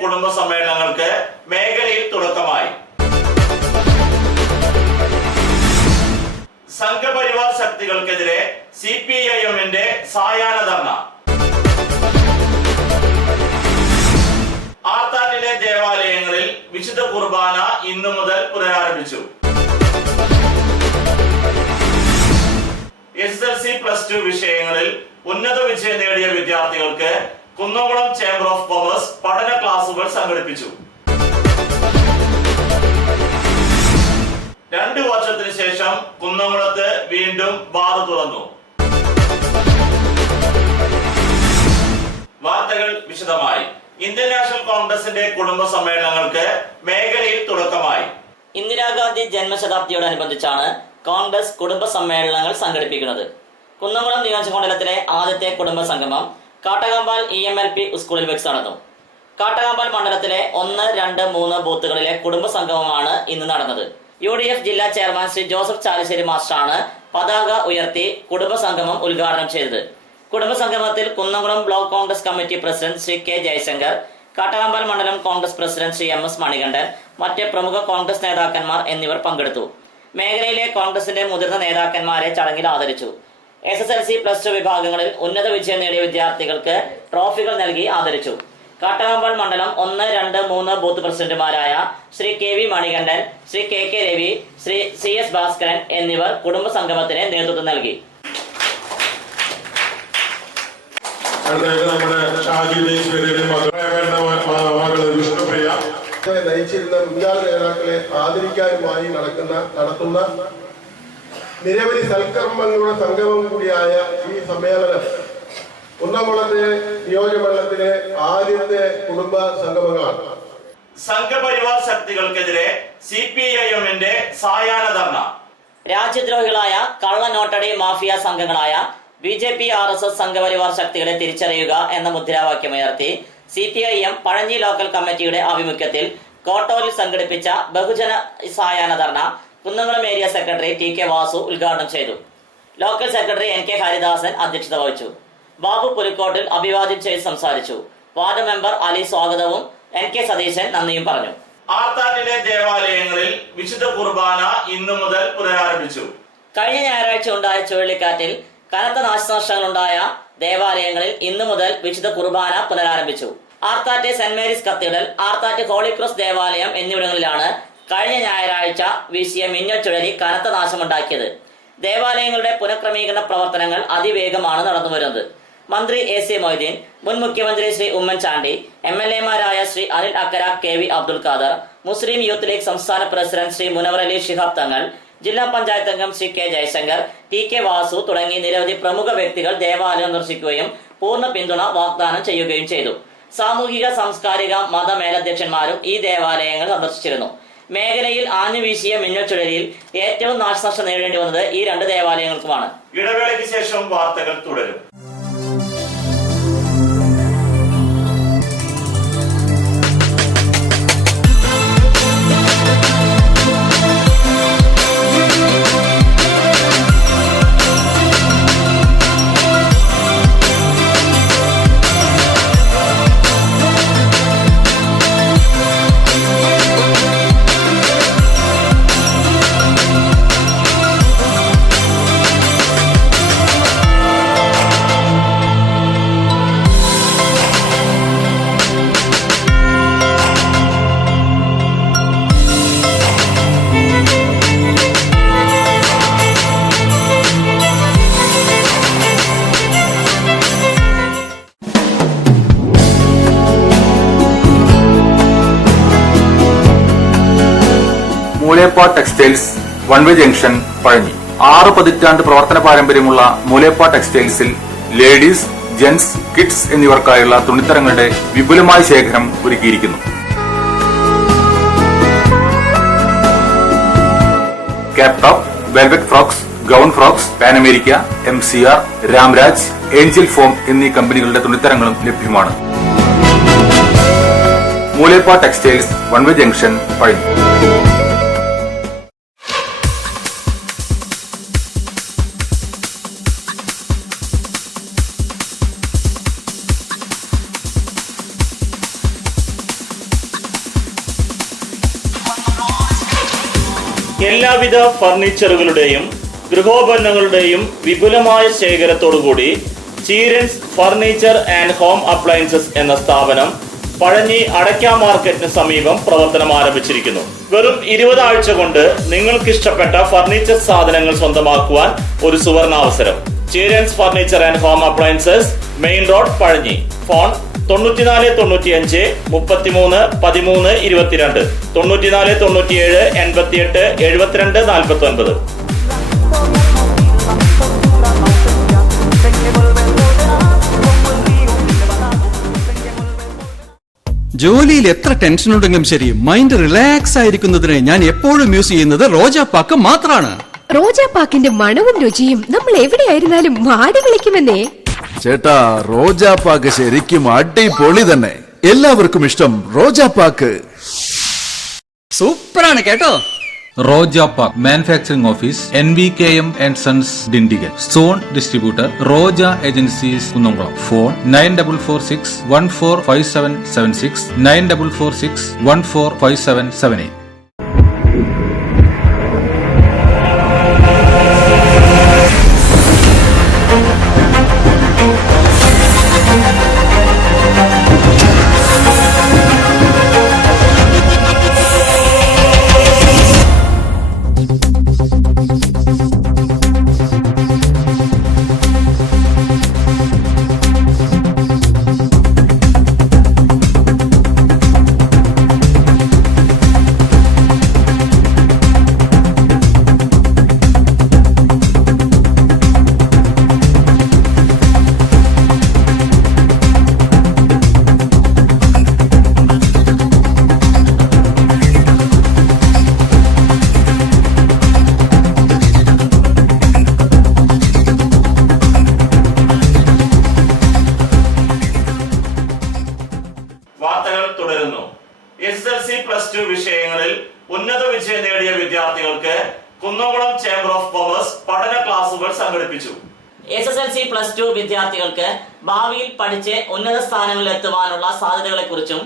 കുടുംബ സമ്മേളനങ്ങൾക്ക് മേഖലയിൽ തുടക്കമായി. സംഘപരിവാർ ശക്തികൾക്കെതിരെ CPIM-ന്റെ സായാഹ്ന ധർണ. ആർത്താറ്റിലെ ദേവാലയങ്ങളിൽ വിശുദ്ധ കുർബാന ഇന്നു മുതൽ പുനരാരംഭിച്ചു. SSLC+2 വിഷയങ്ങളിൽ ഉന്നത വിജയം നേടിയ വിദ്യാർത്ഥികൾക്ക് കുന്നംകുളം ചേംബർ ഓഫ് കൊമേഴ്സ് പഠന ക്ലാസുകൾ സംഘടിപ്പിച്ചു. 2 വർഷത്തിന് ശേഷം കുന്നംകുളത്ത് വീണ്ടും ബാർ തുറന്നു. വാർത്തകൾ വിശദമായി. ഇന്ത്യൻ നാഷണൽ കോൺഗ്രസിന്റെ കുടുംബ സമ്മേളനങ്ങൾക്ക് മേഖലയിൽ തുടക്കമായി. ഇന്ദിരാഗാന്ധി ജന്മശതാബ്ദിയോടനുബന്ധിച്ചാണ് കോൺഗ്രസ് കുടുംബ സമ്മേളനങ്ങൾ സംഘടിപ്പിക്കുന്നത്. കുന്നംകുളം നിയോജകമണ്ഡലത്തിലെ ആദ്യത്തെ കുടുംബ സംഗമം കാട്ടകമ്പാൽ EMLP സ്കൂളിൽ വെച്ച് നടന്നു. കാട്ടകമ്പാൽ മണ്ഡലത്തിലെ 1, 2, 3 ബൂത്തുകളിലെ കുടുംബ സംഗമമാണ് ഇന്ന് നടന്നത്. UDF ജില്ലാ ചെയർമാൻ ശ്രീ ജോസഫ് ചാലിശ്ശേരി മാസ്റ്ററാണ് പതാക ഉയർത്തി കുടുംബ സംഗമം ഉദ്ഘാടനം ചെയ്തത്. കുടുംബ സംഗമത്തിൽ Kunnamkulam block Congress committee president Shri K. Jaishankar, Kattakampal മണ്ഡലം കോൺഗ്രസ് പ്രസിഡന്റ് ശ്രീ MS മണികണ്ഠൻ, മറ്റ് പ്രമുഖ കോൺഗ്രസ് നേതാക്കന്മാർ എന്നിവർ പങ്കെടുത്തു. മേഖലയിലെ കോൺഗ്രസിന്റെ മുതിർന്ന നേതാക്കന്മാരെ ചടങ്ങിൽ ആദരിച്ചു. SSLC+2 വിഭാഗങ്ങളിൽ ഉന്നത വിജയം നേടിയ വിദ്യാർത്ഥികൾക്ക് ട്രോഫികൾ നൽകി ആദരിച്ചു. കാട്ടകമ്പാൽ മണ്ഡലം 1, 2, 3 ബൂത്ത് പ്രസിഡന്റുമാരായ Shri KV Manikandan, Shri KK Ravi, Shri CS Bhaskaran എന്നിവർ കുടുംബ സംഗമത്തിന് നേതൃത്വം നൽകി. നയിച്ചിരുന്ന മുൻകാല നേതാക്കളെ ആദരിക്കാനുമായി നടത്തുന്ന നിരവധി സൽക്കർമ്മങ്ങളുടെ സംഗമം കൂടിയായ ഈ സമ്മേളനം കുന്നംകുളത്തെ നിയോജകമണ്ഡലത്തിലെ ആദ്യത്തെ കുടുംബ സംഗമങ്ങളാണ്. സംഘപരിവാർ ശക്തികൾക്കെതിരെ CPIM-ന്റെ സായാഹ്ന ധർണ. രാജ്യദ്രോഹികളായ കള്ള നോട്ടടി മാഫിയ സംഘങ്ങളായ BJP RSS സംഘപരിവാർ ശക്തികളെ തിരിച്ചറിയുക എന്ന മുദ്രാവാക്യമുയർത്തി CPIM പഴഞ്ഞി ലോക്കൽ കമ്മിറ്റിയുടെ ആഭിമുഖ്യത്തിൽ കോട്ടൂരിൽ സംഘടിപ്പിച്ച ബഹുജന സായാഹ്ന ധർണ Kunnamkulam area secretary TK Vasu ഉദ്ഘാടനം ചെയ്തു. ലോക്കൽ സെക്രട്ടറി NK ഹരിദാസൻ അധ്യക്ഷത വഹിച്ചു. ബാബു പുലിക്കോട്ടിൽ അഭിവാദ്യം ചെയ്ത് സംസാരിച്ചു. വാർഡ് മെമ്പർ അലി സ്വാഗതവും NK സതീശൻ നന്ദിയും പറഞ്ഞു. ആർത്താറ്റിലെ ദേവാലയങ്ങളിൽ വിശുദ്ധ കുർബാന ഇന്നു മുതൽ പുനരാരംഭിച്ചു. കഴിഞ്ഞ ഞായറാഴ്ച ഉണ്ടായ ചുഴലിക്കാറ്റിൽ കനത്ത നാശനഷ്ടങ്ങളുണ്ടായ ദേവാലയങ്ങളിൽ ഇന്നു മുതൽ വിശുദ്ധ കുർബാന പുനരാരംഭിച്ചു. Arthat saint Mary's cathedral, Arthat holy cross ദേവാലയം എന്നിവിടങ്ങളിലാണ് കഴിഞ്ഞ ഞായറാഴ്ച വീശിയ മിന്നൽ ചുഴലി കനത്ത നാശമുണ്ടാക്കിയത്. ദേവാലയങ്ങളുടെ പുനഃക്രമീകരണ പ്രവർത്തനങ്ങൾ അതിവേഗമാണ് നടന്നുവരുന്നത്. മന്ത്രി AC മൊയ്തീൻ, മുൻ മുഖ്യമന്ത്രി ശ്രീ ഉമ്മൻചാണ്ടി, MLA-മാരായ ശ്രീ അനിൽ അക്കര, KV അബ്ദുൽ ഖാദർ, മുസ്ലിം യൂത്ത് ലീഗ് സംസ്ഥാന പ്രസിഡന്റ് ശ്രീ മുനവർ അലി ശിഹാബ് തങ്ങൾ, ജില്ലാ പഞ്ചായത്ത് അംഗം ശ്രീ K. ജയശങ്കർ, TK വാസു തുടങ്ങി നിരവധി പ്രമുഖ വ്യക്തികൾ ദേവാലയം സന്ദർശിക്കുകയും പൂർണ്ണ പിന്തുണ വാഗ്ദാനം ചെയ്യുകയും ചെയ്തു. സാമൂഹിക, സാംസ്കാരിക, മത മേലധ്യക്ഷന്മാരും ഈ ദേവാലയങ്ങൾ സന്ദർശിച്ചിരുന്നു. മേഖലയിൽ ആഞ്ഞുവീശിയ മിന്നൽ ചുഴലിയിൽ ഏറ്റവും നാശനഷ്ടം നേരിടേണ്ടി വന്നത് ഈ 2 ദേവാലയങ്ങൾക്കുമാണ്. ഇടവേളയ്ക്ക് ശേഷം വാർത്തകൾ തുടരും. Moolepad textiles one way junction Pazhanji. 6 പതിറ്റാണ്ട് പ്രവർത്തന പാരമ്പര്യമുള്ള മൂലേപ്പാട് ടെക്സ്റ്റൈൽസിൽ ലേഡീസ്, ജെന്റ്സ്, കിഡ്സ് എന്നിവർക്കായുള്ള തുണിത്തരങ്ങളുടെ വിപുലമായ ശേഖരം ഒരുക്കിയിരിക്കുന്നു. Cap top, velvet frocks, gown frocks, pan America, MCR, Ramraj, Angel form എന്നീ കമ്പനികളുടെ തുണിത്തരങ്ങളും ലഭ്യമാണ്. Moolepad textiles one way junction Pazhanji. എല്ലാവിധ ഫർണിച്ചറുകളുടെയും ഗൃഹോപകരണങ്ങളുടെയും വിപുലമായ ശേഖരത്തോടുകൂടി ചീരൻസ് ഫർണിച്ചർ ആൻഡ് ഹോം അപ്ലയൻസസ് എന്ന സ്ഥാപനം പഴഞ്ഞി അടയ്ക്ക മാർക്കറ്റിന് സമീപം പ്രവർത്തനം ആരംഭിച്ചിരിക്കുന്നു. വെറും 20 ആഴ്ച കൊണ്ട് നിങ്ങൾക്ക് ഇഷ്ടപ്പെട്ട ഫർണിച്ചർ സാധനങ്ങൾ സ്വന്തമാക്കുവാൻ ഒരു സുവർണാവസരം. Cheerans furniture and home appliances, main road, Pazhanji. Phone 94 95 33 13 22 94 97 88 72 49. ജോലിയിൽ എത്ര ടെൻഷൻ ഉണ്ടെങ്കിലും ശരി, മൈൻഡ് റിലാക്സ് ആയിരിക്കുന്നതിന് ഞാൻ എപ്പോഴും യൂസ് ചെയ്യുന്നത് റോജാപ്പാക്ക് മാത്രമാണ്. റോജാപ്പാക്കിന്റെ മണവും രുചിയും നമ്മൾ എവിടെയായിരുന്നാലും മാടി വിളിക്കുമെന്നേ. ചേട്ടാ, റോജാപ്പാക്ക് ശരിക്കും അടിപൊളി തന്നെ. എല്ലാവർക്കും ഇഷ്ടം റോജാപ്പാക്ക്. സൂപ്പറാണ് കേട്ടോ. Rojapak manufacturing office, NVKM and Sons, Dindigul. Zone distributor Roja Agencies, Kunnamkulam. Phone 9446 145776 9446 145778. വാർത്തകൾ തുടരുന്നു. SSLC+2 വിഷയങ്ങളിൽ ഉന്നത വിജയം നേടിയ വിദ്യാർത്ഥികൾക്ക് കുന്നംകുളം ചേംബർ ഓഫ് കൊമേഴ്സ് പഠന ക്ലാസുകൾ സംഘടിപ്പിച്ചു. SSLC+2 വിദ്യാർത്ഥികൾക്ക് ഭാവിയിൽ പഠിച്ച് ഉന്നത സ്ഥാനങ്ങളിൽ എത്തുവാനുള്ള സാധ്യതകളെ കുറിച്ചും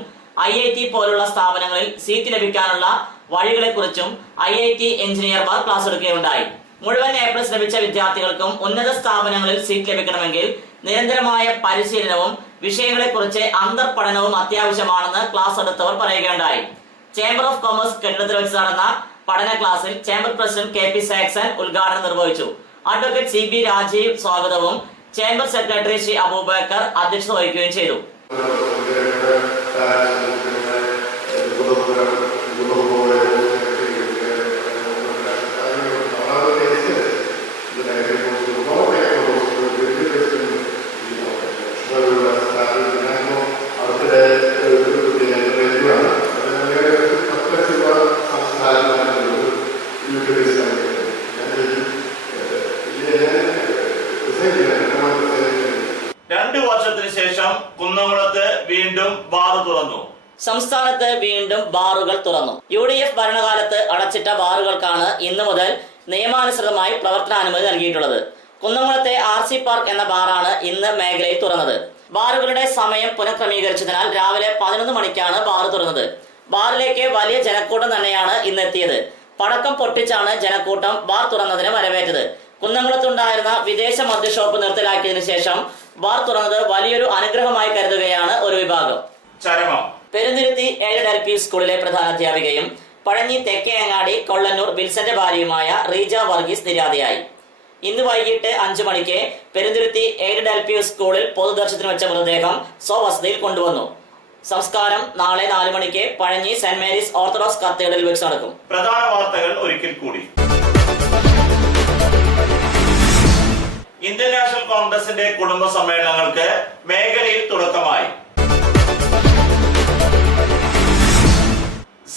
IIT പോലുള്ള സ്ഥാപനങ്ങളിൽ സീറ്റ് ലഭിക്കാനുള്ള വഴികളെ കുറിച്ചും IIT എഞ്ചിനീയർമാർ ക്ലാസ് എടുക്കുകയുണ്ടായി. മുഴുവൻ A+ ലഭിച്ച വിദ്യാർത്ഥികൾക്കും ഉന്നത സ്ഥാപനങ്ങളിൽ സീറ്റ് ലഭിക്കണമെങ്കിൽ നിരന്തരമായ പരിശീലനവും വിഷയങ്ങളെ കുറിച്ച് അന്തർപഠനവും അത്യാവശ്യമാണെന്ന് ക്ലാസ് എടുത്തവർ പറയുകയുണ്ടായി. ചേംബർ ഓഫ് കൊമേഴ്സ് കെട്ടിടത്തിൽ വെച്ച് നടന്ന പഠന ക്ലാസ്സിൽ ചേംബർ പ്രസിഡന്റ് KP സാക്സൺ ഉദ്ഘാടനം നിർവഹിച്ചു. അഡ്വക്കേറ്റ് CB രാജീവ് സ്വാഗതവും ചേംബർ സെക്രട്ടറി ശ്രീ അബൂബക്കർ അധ്യക്ഷത വഹിക്കുകയും ചെയ്തു. ശേഷം കുന്നംകുളത്ത് വീണ്ടും ബാർ തുറന്നു. സംസ്ഥാനത്ത് വീണ്ടും ബാറുകൾ തുറന്നു. UDF ഭരണകാലത്ത് അടച്ചിട്ട ബാറുകൾക്കാണ് ഇന്നു മുതൽ നിയമാനുസൃതമായി പ്രവർത്തനാനുമതി നൽകിയിട്ടുള്ളത്. കുന്നംകുളത്തെ RC പാർക്ക് എന്ന ബാറാണ് ഇന്ന് മേഖലയിൽ തുറന്നത്. ബാറുകളുടെ സമയം പുനഃക്രമീകരിച്ചതിനാൽ രാവിലെ 11 മണിക്കാണ് ബാർ തുറന്നത്. ബാറിലേക്ക് വലിയ ജനക്കൂട്ടം തന്നെയാണ് ഇന്ന് എത്തിയത്. പടക്കം പൊട്ടിച്ചാണ് ജനക്കൂട്ടം ബാർ തുറന്നതിന് വരവേറ്റത്. കുന്നംകുളത്തുണ്ടായിരുന്ന വിദേശ മദ്യഷോപ്പ് നിർത്തലാക്കിയതിനു ശേഷം ബാർ തുറന്നത് വലിയൊരു അനുഗ്രഹമായി കരുതുകയാണ് ഒരു വിഭാഗം. പെരുന്തുരുത്തി എയ്ഡഡ് LP സ്കൂളിലെ പ്രധാനാധ്യാപികയും പഴഞ്ഞി തെക്കേങ്ങാടി കൊള്ളന്നൂർ വിൽസന്റെ ഭാര്യയുമായ റീജ വർഗീസ് നിര്യാതയായി. ഇന്ന് വൈകിട്ട് 5 മണിക്ക് പെരുന്തുരുത്തി എയ്ഡഡ് LP സ്കൂളിൽ പൊതുദർശനത്തിന് വെച്ച മൃതദേഹം സ്വവസതിയിൽ കൊണ്ടുവന്നു. സംസ്കാരം നാളെ 4 മണിക്ക് പഴഞ്ഞി സെന്റ് മേരീസ് ഓർത്തഡോക്സ് കത്തീഡ്രലിൽ വെച്ച് നടക്കും. പ്രധാന വാർത്തകൾ ഒരിക്കൽ കൂടി. ഇന്ത്യൻ നാഷണൽ കോൺഗ്രസിന്റെ കുടുംബ സമ്മേളനങ്ങൾക്ക് മേഖലയിൽ തുടക്കമായി.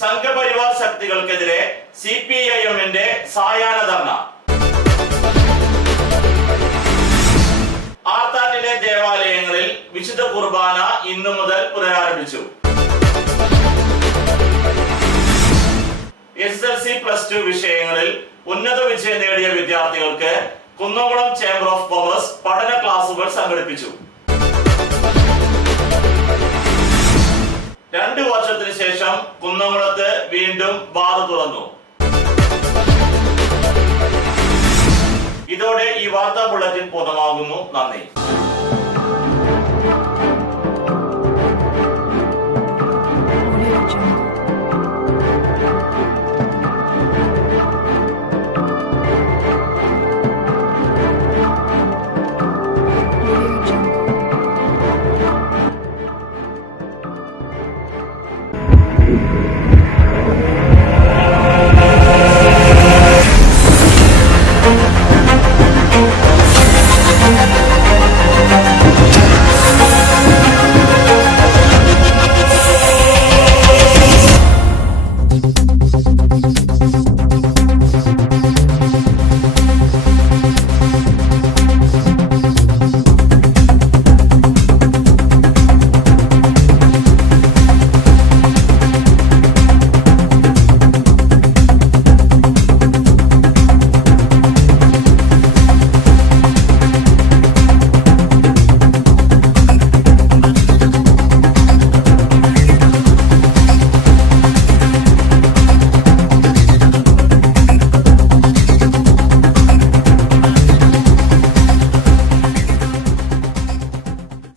സംഘപരിവാർ ശക്തികൾക്കെതിരെ CPIM-ന്റെ സായാഹ്ന ധർണ. ആർത്താറ്റിലെ ദേവാലയങ്ങളിൽ വിശുദ്ധ കുർബാന ഇന്നു മുതൽ പുനരാരംഭിച്ചു. SSLC+2 വിഷയങ്ങളിൽ ഉന്നത വിജയം നേടിയ വിദ്യാർത്ഥികൾക്ക് കുന്നംകുളം ചേംബർ ഓഫ് കൊമേഴ്സ് പഠന ക്ലാസുകൾ സംഘടിപ്പിച്ചു. 2 വർഷത്തിന് ശേഷം കുന്നംകുളത്ത് വീണ്ടും ബാർ തുറന്നു. ഇതോടെ ഈ വാർത്താ ബുള്ളറ്റിൻ പൂർണ്ണമാകുന്നു. നന്ദി.